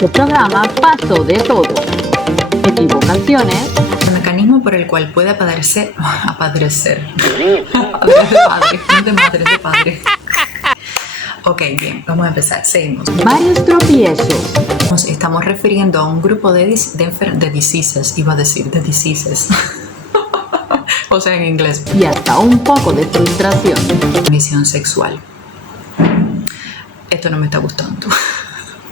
este programa pasó de todo. Equivocaciones. El mecanismo por el cual puede padre. Ok, bien, vamos a empezar, seguimos. Varios tropiezos. Nos estamos refiriendo a un grupo de diseases, iba a decir, de diseases. O sea, en inglés. Y hasta un poco de frustración. Transmisión sexual. Esto no me está gustando.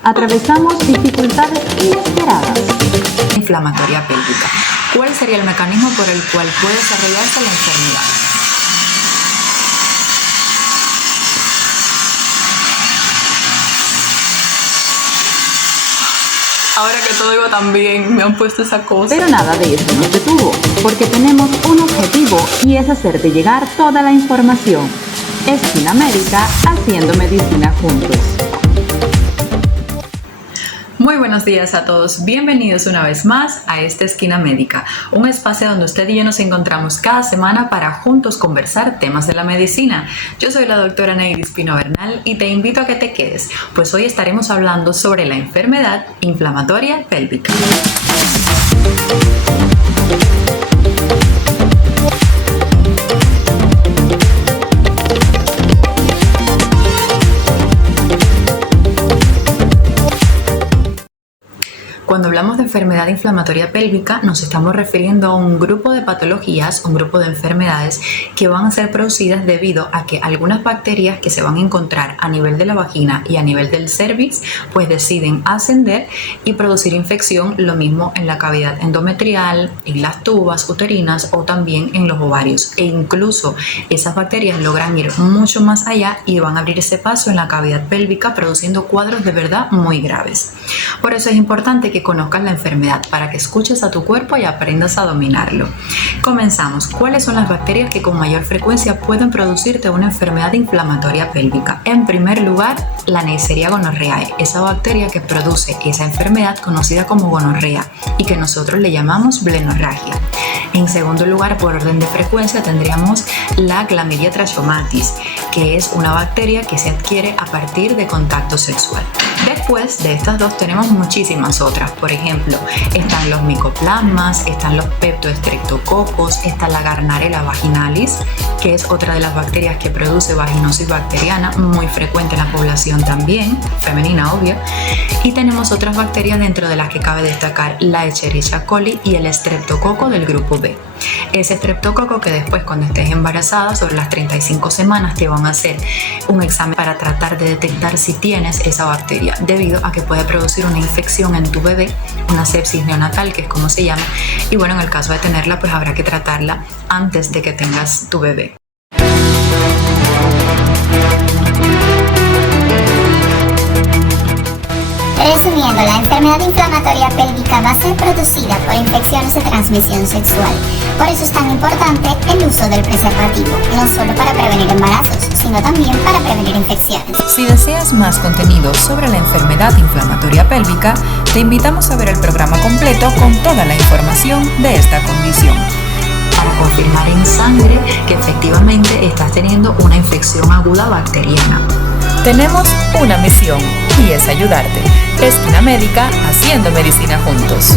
Atravesamos dificultades inesperadas. Inflamatoria pélvica. ¿Cuál sería el mecanismo por el cual puede desarrollarse la enfermedad? Ahora que todo iba tan bien, me han puesto esa cosa. Pero nada de eso nos detuvo, porque tenemos un objetivo y es hacerte llegar toda la información. Esquina Médica, haciendo medicina juntos. Muy buenos días a todos, bienvenidos una vez más a esta Esquina Médica, un espacio donde usted y yo nos encontramos cada semana para juntos conversar temas de la medicina. Yo soy la doctora Neidy Espino Bernal y te invito a que te quedes, pues hoy estaremos hablando sobre la enfermedad inflamatoria pélvica. Cuando hablamos de enfermedad inflamatoria pélvica, nos estamos refiriendo a un grupo de patologías, un grupo de enfermedades que van a ser producidas debido a que algunas bacterias que se van a encontrar a nivel de la vagina y a nivel del cervix, pues deciden ascender y producir infección, lo mismo en la cavidad endometrial, en las tubas uterinas o también en los ovarios. E incluso esas bacterias logran ir mucho más allá y van a abrir ese paso en la cavidad pélvica, produciendo cuadros de verdad muy graves. Por eso es importante que conozcas la enfermedad para que escuches a tu cuerpo y aprendas a dominarlo. Comenzamos. ¿Cuáles son las bacterias que con mayor frecuencia pueden producirte una enfermedad inflamatoria pélvica? En primer lugar, la Neisseria gonorrhoeae, esa bacteria que produce esa enfermedad conocida como gonorrea y que nosotros le llamamos blenorragia. En segundo lugar, por orden de frecuencia, tendríamos la Chlamydia trachomatis, que es una bacteria que se adquiere a partir de contacto sexual. Después de estas dos tenemos muchísimas otras. Por ejemplo, están los micoplasmas, están los peptostreptococos, está la Gardnerella vaginalis, que es otra de las bacterias que produce vaginosis bacteriana, muy frecuente en la población también, femenina obvio. Y tenemos otras bacterias dentro de las que cabe destacar la Escherichia coli y el Streptococo del grupo B. Ese Streptococo que después, cuando estés embarazada, sobre las 35 semanas te van a hacer un examen para tratar de detectar si tienes esa bacteria, debido a que puede producir una infección en tu bebé, una sepsis neonatal, que es como se llama, y bueno, en el caso de tenerla, pues habrá que tratarla antes de que tengas tu bebé. Resumiendo, la enfermedad inflamatoria pélvica va a ser producida por infecciones de transmisión sexual. Por eso es tan importante el uso del preservativo, no solo para prevenir embarazos, sino también para prevenir infecciones. Si deseas más contenido sobre la enfermedad inflamatoria pélvica, te invitamos a ver el programa completo con toda la información de esta condición, para confirmar en sangre que efectivamente estás teniendo una infección aguda bacteriana. Tenemos una misión y es ayudarte. Esquina Médica, haciendo medicina juntos.